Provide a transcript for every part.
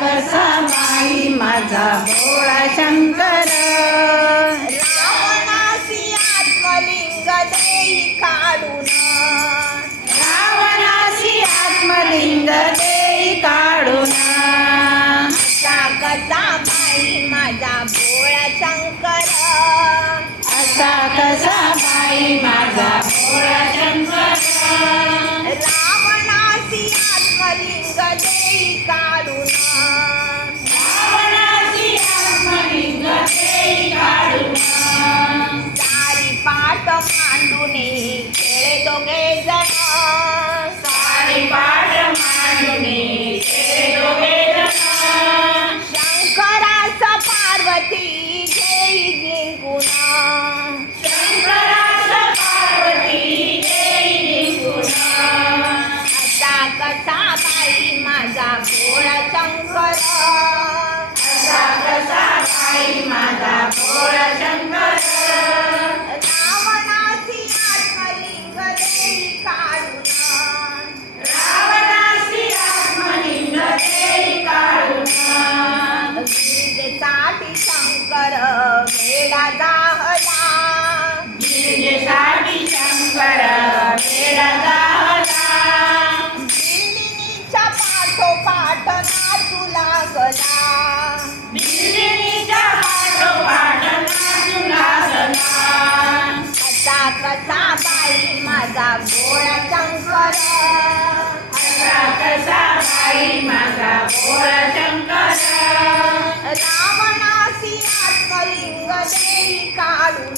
कसा बाई माझा भोळा शंकर. रावणासी आत्मलिंग देई काढून रावणाशी आत्मलिंग देई काढून. असा कसा बाई माझा भोळा शंकर. असा कसा बाई माझा भोळा शंकर. मांडून खेळे दोघे जण सारी पाठ मांडूने खेळे दोघे जण. शंकराचा पार्वती घेई जिंकून शंकराचा पार्वती देई निघून. असा कसा बाई माझा भोळा शंकर शंकर वेडा जाहला गिरजेसाठी शंकर वेडा जाहला. दिल्लीच्या पाठोपाठ नाचू लागला दिल्लीच्या पाठोपाठ नाचू लागला. असा कसा बाई माझा भोळा शंकर आत्मलिंग देई काढून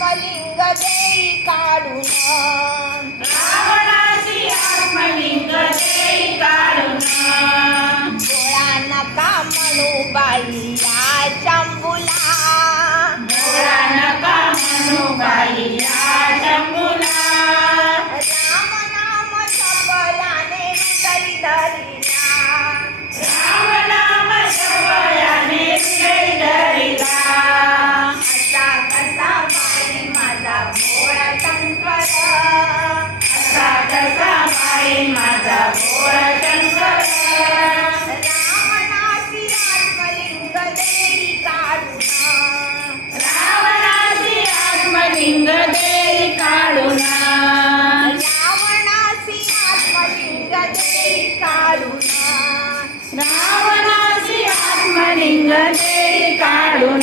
आत्मलिंग देई काढून आत्मलिंग देई काढून रावणाची आत्मलिंग देई काढून रावणाची आत्मलिंग देई काढून